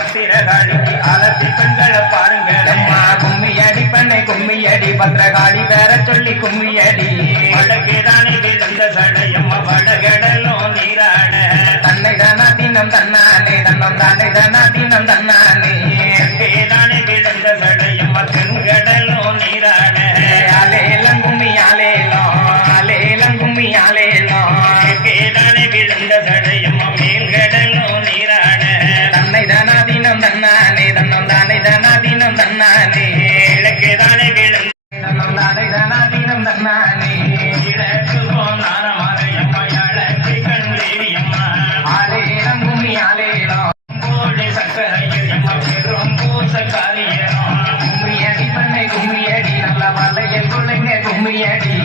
பத்திரகாளி அலத்தி பெண்களை பாருங்கள் அம்மா கும்மியடி பண்ணை கும்மியடி பத்திரகாளி வேற சொல்லி கும்மியடி. வடக்கேதானே விழுந்த சடையம்மா வடகடலும் நீராட. தன்னை தனா தினம் தன்னாலே தன்னம் தானே தனா தினம் தன்னாலே கும்மியடி நல்ல வல்லையல் கொள்ளுங்க கும்மியடி.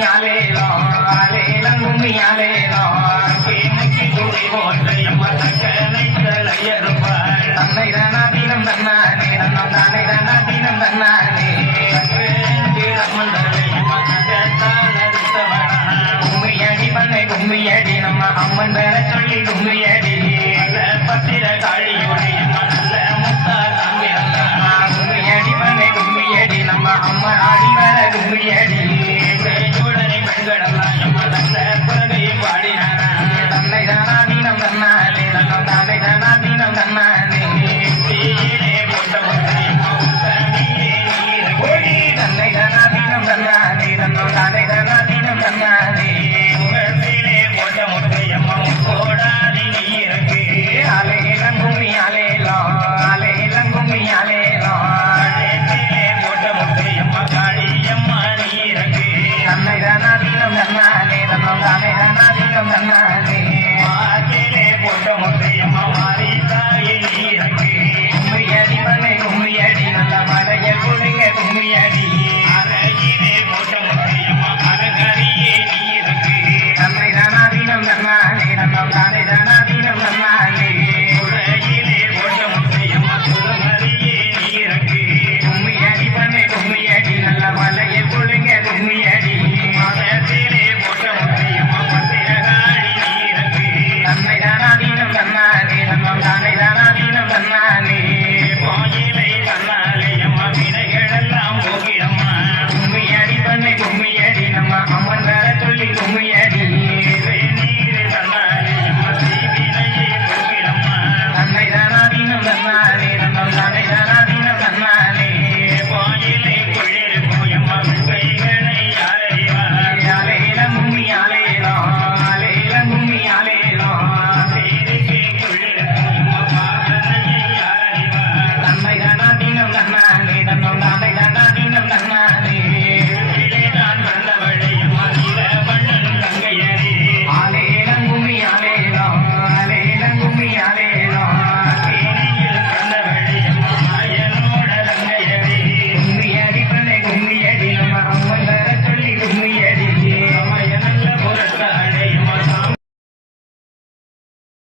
Yeah.